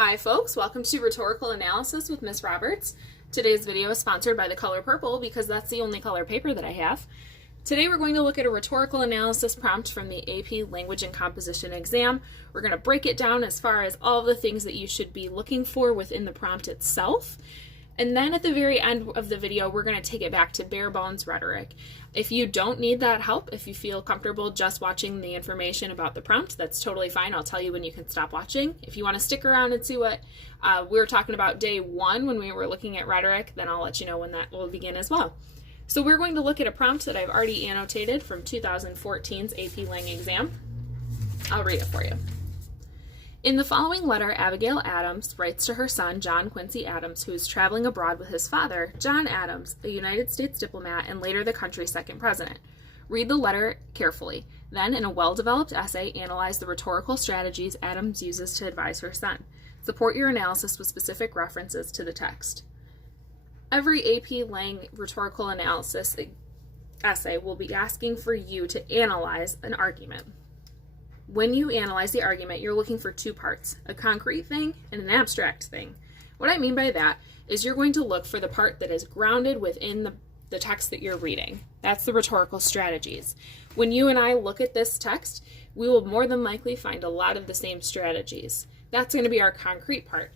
Hi folks, welcome to Rhetorical Analysis with Miss Roberts. Today's video is sponsored by the color purple because that's the only color paper that I have. Today we're going to look at a rhetorical analysis prompt from the AP Language and Composition exam. We're going to break it down as far as all the things that you should be looking for within the prompt itself. And then at the very end of the video, we're going to take it back to bare bones rhetoric. If you don't need that help, if you feel comfortable just watching the information about the prompt, that's totally fine. I'll tell you when you can stop watching. If you want to stick around and see what we were talking about day one when we were looking at rhetoric, then I'll let you know when that will begin as well. So we're going to look at a prompt that I've already annotated from 2014's AP Lang exam. I'll read it for you. In the following letter, Abigail Adams writes to her son, John Quincy Adams, who is traveling abroad with his father, John Adams, a United States diplomat and later the country's second president. Read the letter carefully. Then, in a well-developed essay, analyze the rhetorical strategies Adams uses to advise her son. Support your analysis with specific references to the text. Every AP Lang rhetorical analysis essay will be asking for you to analyze an argument. When you analyze the argument, you're looking for two parts, a concrete thing and an abstract thing. What I mean by that is you're going to look for the part that is grounded within the text that you're reading. That's the rhetorical strategies. When you and I look at this text, we will more than likely find a lot of the same strategies. That's going to be our concrete part.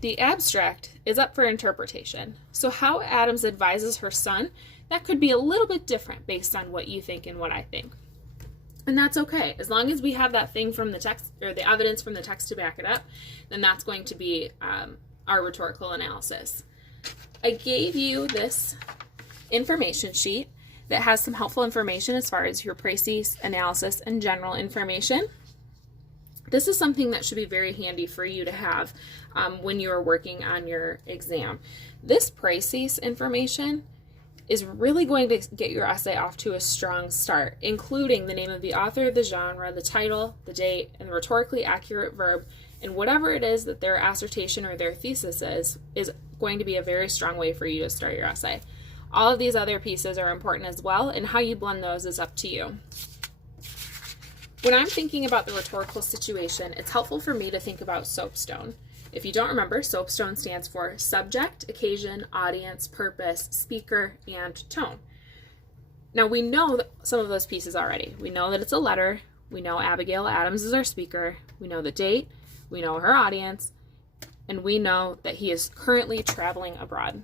The abstract is up for interpretation. So how Adams advises her son, that could be a little bit different based on what you think and what I think. And that's okay. As long as we have that thing from the text or the evidence from the text to back it up, then that's going to be our rhetorical analysis. I gave you this information sheet that has some helpful information as far as your précis analysis and general information. This is something that should be very handy for you to have when you are working on your exam. This précis information is really going to get your essay off to a strong start, including the name of the author, the genre, the title, the date, and the rhetorically accurate verb, and whatever it is that their assertion or their thesis is going to be a very strong way for you to start your essay. All of these other pieces are important as well, and how you blend those is up to you. When I'm thinking about the rhetorical situation, it's helpful for me to think about soapstone. If you don't remember, soapstone stands for subject, occasion, audience, purpose, speaker, and tone. Now we know some of those pieces already. We know that it's a letter. We know Abigail Adams is our speaker. We know the date. We know her audience. And we know that he is currently traveling abroad.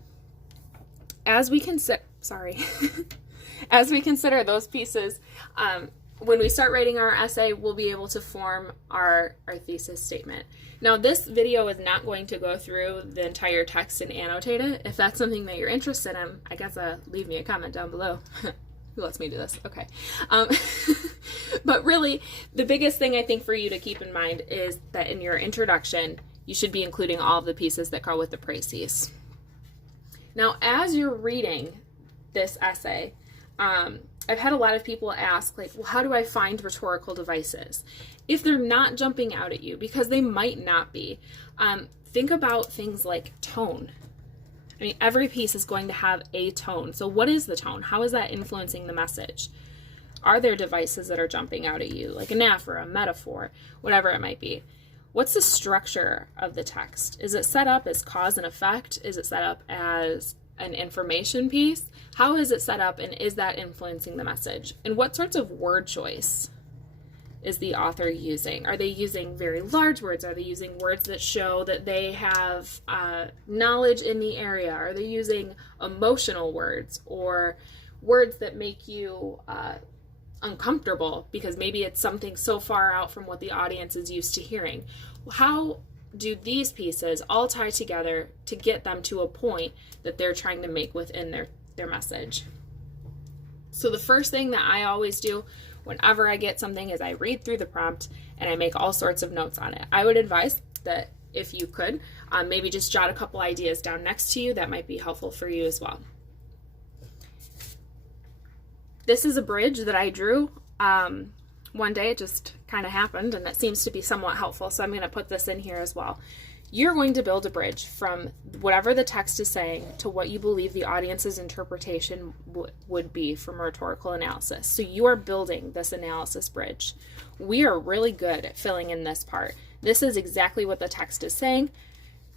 As we consider those pieces, when we start writing our essay, we'll be able to form our thesis statement. Now, this video is not going to go through the entire text and annotate it. If that's something that you're interested in, I guess leave me a comment down below. Who lets me do this? Okay. But really, the biggest thing I think for you to keep in mind is that in your introduction, you should be including all of the pieces that go with the précis. Now, as you're reading this essay, I've had a lot of people ask, like, well, how do I find rhetorical devices? If they're not jumping out at you, because they might not be, think about things like tone. I mean, every piece is going to have a tone. So what is the tone? How is that influencing the message? Are there devices that are jumping out at you, like an aphora, a metaphor, whatever it might be? What's the structure of the text? Is it set up as cause and effect? Is it set up as an information piece? How is it set up, and is that influencing the message? And what sorts of word choice is the author using? Are they using very large words? Are they using words that show that they have knowledge in the area? Are they using emotional words or words that make you uncomfortable because maybe it's something so far out from what the audience is used to hearing? How do these pieces all tie together to get them to a point that they're trying to make within their message? So the first thing that I always do whenever I get something is I read through the prompt and I make all sorts of notes on it. I would advise that if you could, maybe just jot a couple ideas down next to you. That might be helpful for you as well. This is a bridge that I drew one day. It just kind of happened, and it seems to be somewhat helpful, so I'm going to put this in here as well. You're going to build a bridge from whatever the text is saying to what you believe the audience's interpretation would be from a rhetorical analysis. So you are building this analysis bridge. We are really good at filling in this part. This is exactly what the text is saying.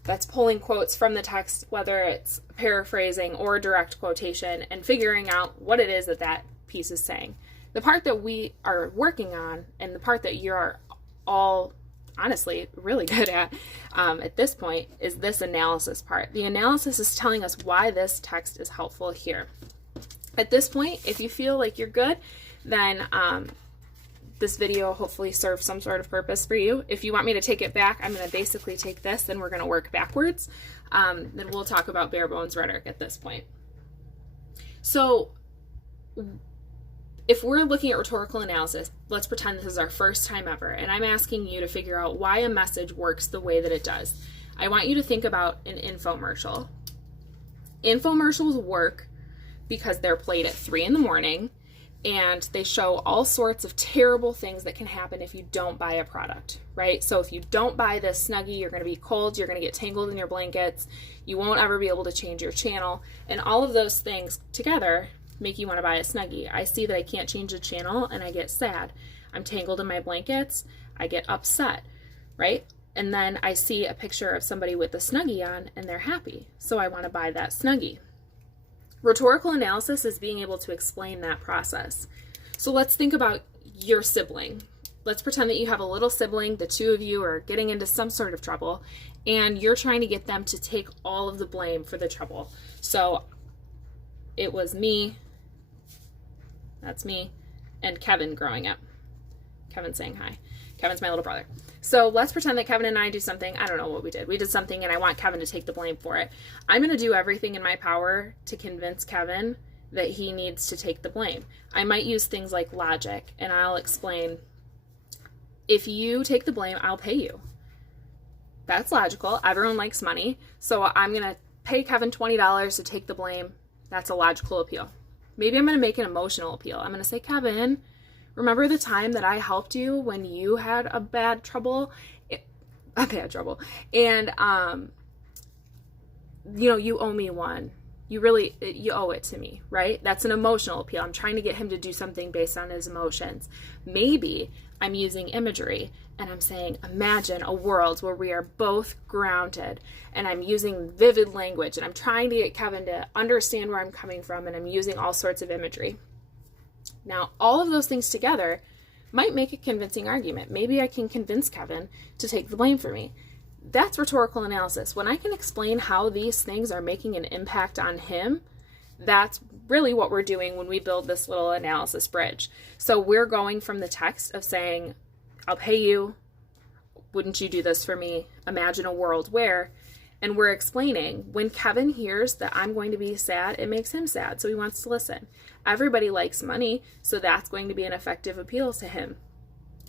That's pulling quotes from the text, whether it's paraphrasing or direct quotation, and figuring out what it is that that piece is saying. The part that we are working on, and the part that you're all honestly really good at this point, is this analysis part. The analysis is telling us why this text is helpful here. At this point, if you feel like you're good, then this video hopefully serves some sort of purpose for you. If you want me to take it back, I'm going to basically take this and we're going to work backwards. Then we'll talk about bare bones rhetoric at this point. So if we're looking at rhetorical analysis, let's pretend this is our first time ever, and I'm asking you to figure out why a message works the way that it does. I want you to think about an infomercial. Infomercials work because they're played at 3 in the morning, and they show all sorts of terrible things that can happen if you don't buy a product, right? So if you don't buy this Snuggie, you're going to be cold, you're going to get tangled in your blankets, you won't ever be able to change your channel, and all of those things together make you want to buy a Snuggie. I see that I can't change the channel and I get sad. I'm tangled in my blankets, I get upset, right? And then I see a picture of somebody with a Snuggie on and they're happy, so I want to buy that Snuggie. Rhetorical analysis is being able to explain that process. So let's think about your sibling. Let's pretend that you have a little sibling, the two of you are getting into some sort of trouble, and you're trying to get them to take all of the blame for the trouble. So it was me, that's me, and Kevin growing up. Kevin's saying hi. Kevin's my little brother. So let's pretend that Kevin and I do something. I don't know what we did. We did something and I want Kevin to take the blame for it. I'm going to do everything in my power to convince Kevin that he needs to take the blame. I might use things like logic, and I'll explain, if you take the blame, I'll pay you. That's logical. Everyone likes money. So I'm going to pay Kevin $20 to take the blame. That's a logical appeal. Maybe I'm going to make an emotional appeal. I'm going to say, Kevin, remember the time that I helped you when you had a bad trouble? And, you owe me one. You owe it to me, right? That's an emotional appeal. I'm trying to get him to do something based on his emotions. Maybe I'm using imagery and I'm saying, imagine a world where we are both grounded, and I'm using vivid language and I'm trying to get Kevin to understand where I'm coming from, and I'm using all sorts of imagery. Now, all of those things together might make a convincing argument. Maybe I can convince Kevin to take the blame for me. That's rhetorical analysis. When I can explain how these things are making an impact on him, that's really what we're doing when we build this little analysis bridge. So we're going from the text of saying, I'll pay you, wouldn't you do this for me? Imagine a world where, and we're explaining, when Kevin hears that I'm going to be sad, it makes him sad, so he wants to listen. Everybody likes money, so that's going to be an effective appeal to him.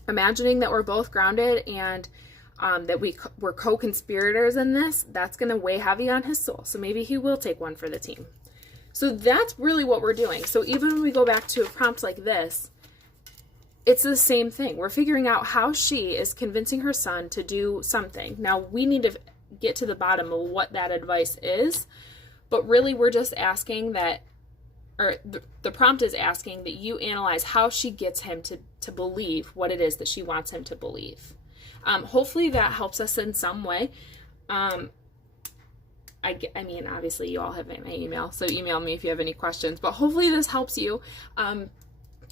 Imagining that we're both grounded and that we're co-conspirators in this, that's going to weigh heavy on his soul, so maybe he will take one for the team. So that's really what we're doing. So even when we go back to a prompt like this, it's the same thing. We're figuring out how she is convincing her son to do something. Now, we need to get to the bottom of what that advice is, but really we're just asking that, or the prompt is asking that you analyze how she gets him to believe what it is that she wants him to believe. Hopefully that helps us in some way. I mean, obviously you all have my email, so email me if you have any questions, but hopefully this helps you.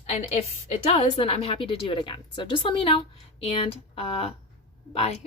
And if it does, then I'm happy to do it again. So just let me know, and bye.